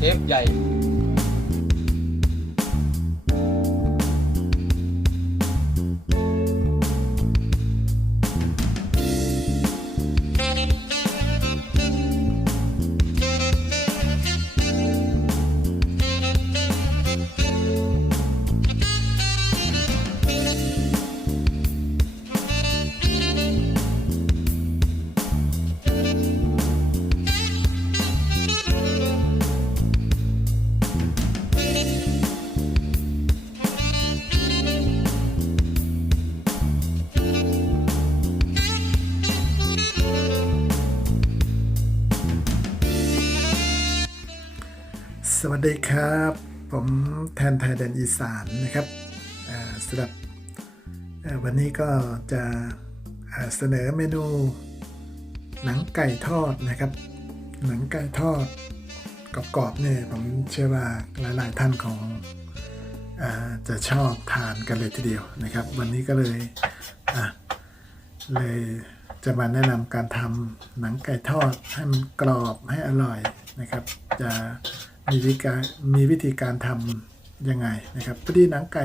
เชฟใหญ่ สวัสดีครับ ผมแทนไทยแดนอีสานนะครับอ่าสำหรับวันนี้ก็จะเสนอเมนู หนังไก่ทอดนะครับ หนังไก่ทอดกรอบๆเนี่ยผมเชื่อว่าหลายๆท่านของอจะชอบทานกันเลยทีเดียวนะครับ วันนี้ก็เลยเลยจะมาแนะนำการทำหนังไก่ทอดให้มันกรอบให้อร่อยนะครับ จะ มีวิธีการมีวิธีการทำยังไงนะครับพอดีหนังไก่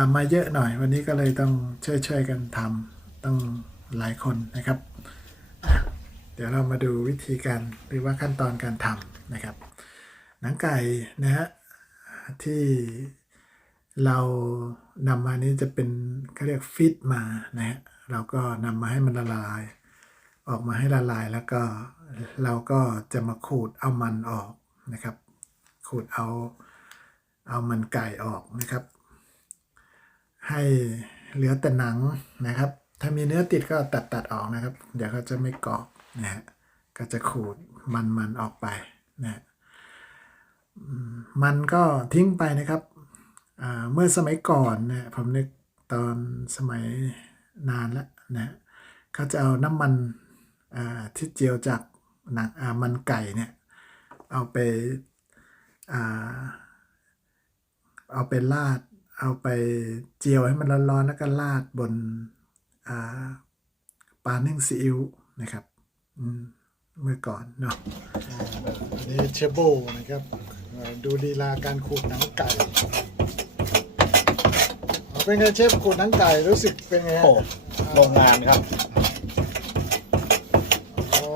ามาเยอะหน่อย วันนี้ก็เลยต้องช่วยๆกันทำต้องหลายคนนะครับ เดี๋ยวเรามาดูวิธีการหรือว่าขั้นตอนการทำนะครับ หนังไก่นะฮะที่เรานำมานี้จะเป็นเขาเรียกฟิตมานะฮะเราก็นำมาให้มันละลาย ออกมาให้ละลายแล้วก็เราก็จะมาขูดเอามันออก นะครับ ขูดเอาเอามันไก่ออกนะครับ ให้เหลือแต่หนังนะครับ ถ้ามีเนื้อติดก็ตัดตัดออกนะครับ เดี๋ยวเขาจะไม่กรอบนะฮะก็จะขูดมันมันออกไปนะฮะมันก็ทิ้งไปนะครับเมื่อสมัยก่อนนี่ยผมนึกตอนสมัยนานแล้วนะฮะเขาจะเอาน้ำมันที่เจียวจากหนังมันไก่เนี่ย เอาไปอ่าเอาไปราด เอาไปเจียวให้มันร้อนๆแล้วก็ราดบนอ่าปลานึ่งซีอิ๊วนะครับอืมเมื่อก่อนเนาะนี่เชฟโบนะครับอ่าดูลีลาการขูดหนังไก่เอาเป็นไงเชฟขูดหนังไก่รู้สึกเป็นไงฮะโอ้โรงงานครับ โอ้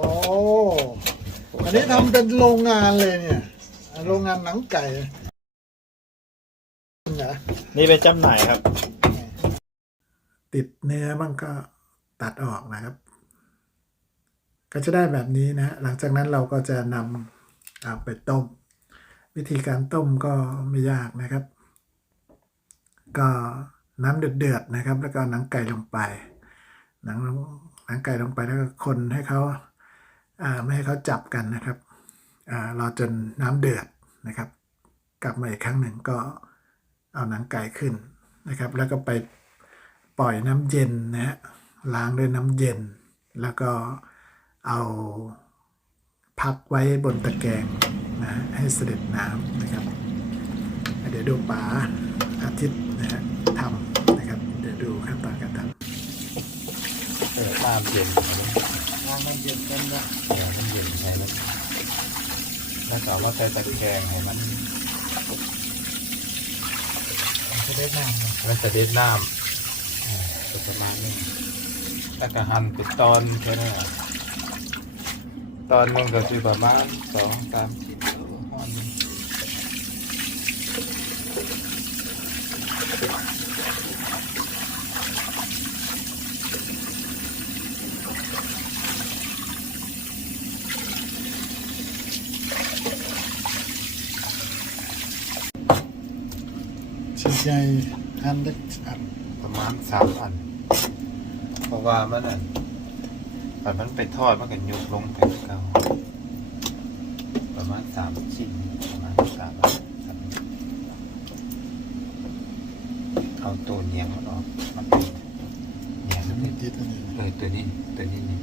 อันนี้ทำเป็นโรงงานเลยเนี่ยอ่าโรงงานหนังไก่นะนี่เป็นจำหน่ายครับ ติดเนื้อบ้างก็ตัดออกนะครับ ก็จะได้แบบนี้นะฮะหลังจากนั้นเราก็จะนำเอาไปต้ม วิธีการต้มก็ไม่ยากนะครับ ก็น้ำเดือดๆนะครับ แล้วก็เอาหนังไก่ลงไป หนังหนังไก่ลงไปแล้วก็คนให้เขาอ่า ไม่ให้เขาจับกันนะครับอรอจนน้ำเดือดนะครับ กลับมาอีกครั้งหนึ่งก็เอาหนังไก่ขึ้นนะครับ แล้วก็ไปปล่อยน้ำเย็นนะฮะล้างด้วยน้ำเย็น แล้วก็เอาพักไว้บนตะแกรงนะฮะให้เสด็จน้ำนะครับ เดี๋ยวดูป๋าอาทิตย์นะฮะทำนะครับ เดี๋ยวดูขั้นตอนการทเออน้ำเย็นำล้างน้ำเย็นกันนะเนี่ยมันเย็นไงมันแล้วก็ว่าใส่ตะแกรงให้มันเสด็จน้ำนะมันจะเด็ดน้ำอ่าก็ประมาณนี้แล้วก็หั่นเป็นตอนแค่นั้นอะตอนหนึงก็คือประมาณสองสามชิ้นห่อหนึ่ง ชิ้น ใหญ่อันเล็กอันประมาณสามอัน เพราะว่ามันอะตอนมันไปทอดมันก็ยุบลงไปเก่าประมาณสามชิ้นประมาณสามอันสามเอาตัวเหนียงมันออกมันเป็นเหนียงมันมีเป็นติดอันนี้เออตัวนี้ตัวนี้นี่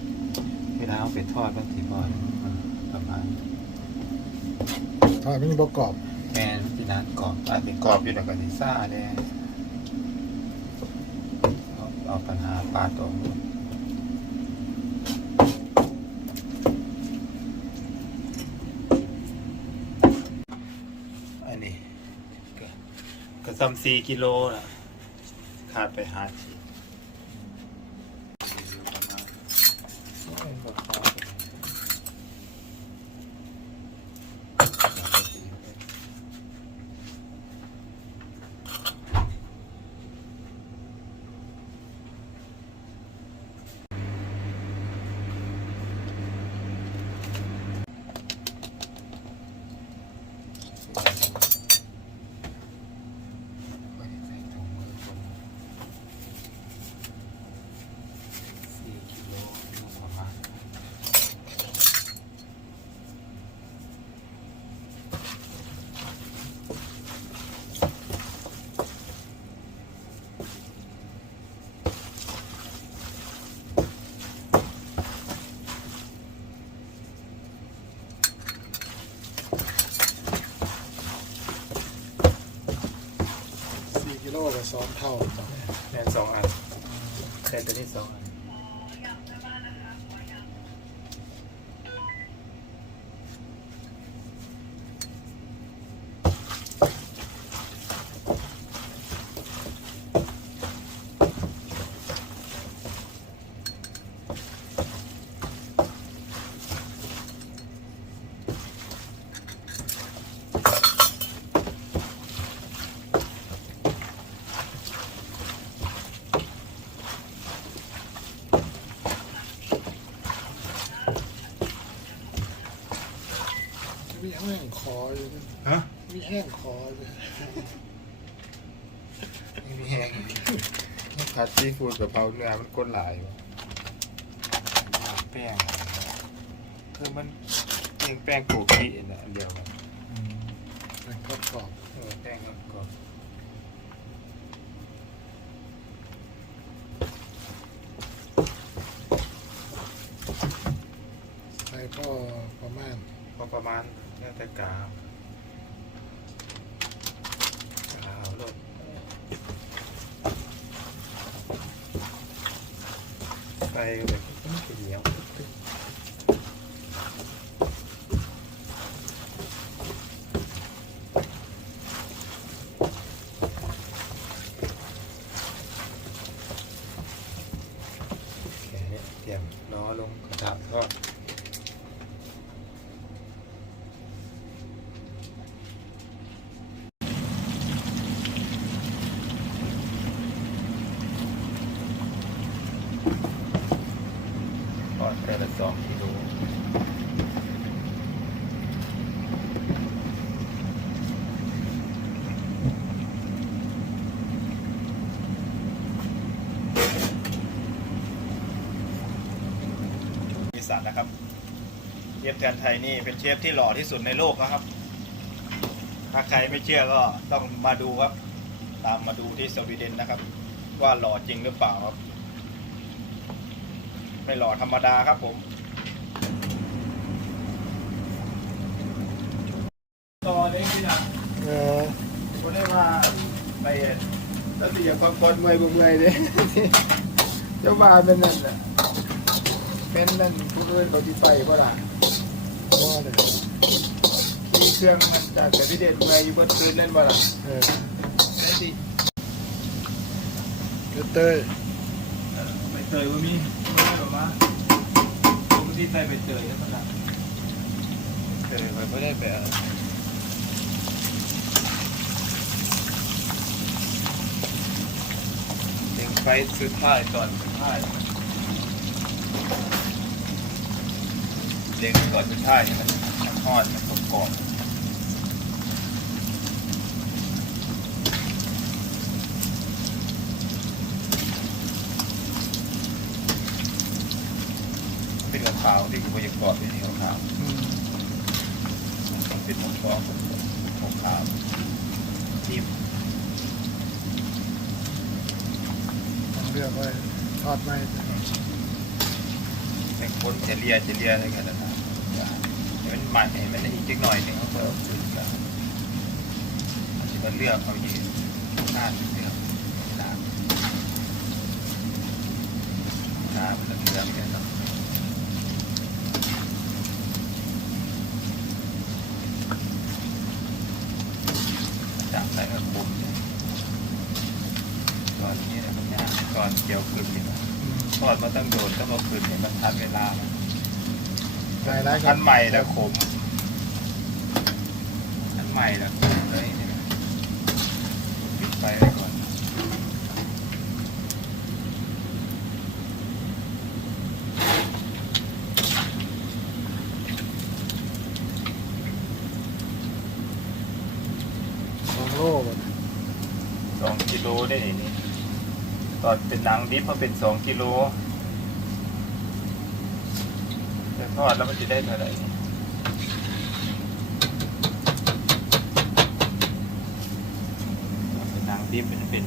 เวลาเอาไปทอดบางทีพอดมันประมาณทอดเป็นประกอบแม่นที่ นัดกรอบอาจเป็กรอบอยู่แต่กับดิซ่าเนี่ยเอาปัญหาปลาตัวอันนี้ก็ซำสี่กิโลนะขาดไปห้าชิ้น องเท่าแมนสองอันแต่ตัวนี้สองอัน มี แห้งคออยู่นะฮะมีแห้งคออยู่ไม่มีแห้งนี่ผัดซีฟู้ดกับเผาเนื้อมันก้นหลายว่ะแป้งคือมันเองแป้งโกกินะอันเดียวกันเป็นทอดกรอบเออแป้งก็กรอบใส่ก็ประมาณ พอประมาณ เนี่ยแต่กาวกาวลดใส่แบบไม่เหนียว แค่นี้เตรียมล้อลงกระทะทอดทอดแต่ละ สองกิโลอีสานนะครับเชฟแทนไทยนี่เป็นเชฟที่หล่อที่สุดในโลกนะครับ ถ้าใครไม่เชื่อก็ต้องมาดูครับ ตามมาดูที่สวีเดนนะครับ ว่าหล่อจริงหรือเปล่าครับ ไม่หล่อธรรมดาครับผมต่อได้ที่นะเออคนได้ว่าไปถ้าเสียความกดเมื่อยบ่เมื่อยเด้เจ้าบ้านเป็นนั่นน่ะเป็นนั่นผู้อื่นเขาที่ไปเพราะล่ะว่าเลยมีเครื่องมันจากสวีเดนเมื่อยอยู่เบนคืนเล่นบ่ล่ะเออได้สิเต้ยใบ เตยว่ามีไม่ได้แบบว่าปกติใส่ใบเตยแล้วมันล่ะเตยมันไม่ได้แบบเล็งไฟสุดท้ายก่อนสุดท้ายเล็งก่อนสุดท้ายเนี่ยมันทอดมันกรอบๆ เป็น ขาวๆที่กูยังกรอบที่นี่ขาวๆเป็นหมกกรอบหมกขาวนิ่มต้องเลือกไว้ทอดไหมเป็นคนเจเลียเจเลียอะไรกันนะให้มันมันให้มันอีกจักหน่อยหนึ่งเขาก็จุดกันมันจะมาเลือกเขายืนหน้าเลือกหน้าหน้าเลือกเนี่ย ใส่กระกตอนนี้มันยากตอนเกี่ยวคืนเนี่ยทอดมานต้องโดนต้องมาคืนเนี่ยมันทันเวลาขัอันใหม่แล้วขมอันใหม่แล้วเลย ได้นี่ตอนเป็นหนังดิบมาเป็นสองกิโลจะทอดแล้วมันจะได้เท่าไหร่เป็นหนังดิบเป็นเป็น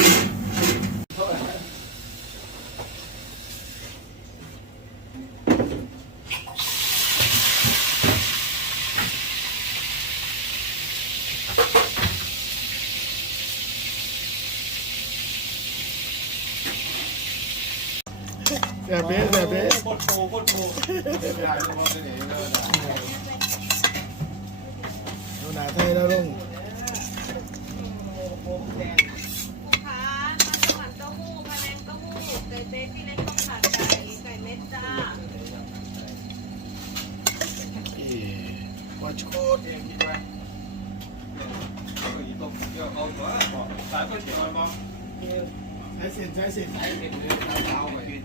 แบบนี้แบบนี้โคตรโปโคตรโปดูหนาไทยแล้วลุงลูกค้า 现在是白天，你要当包围。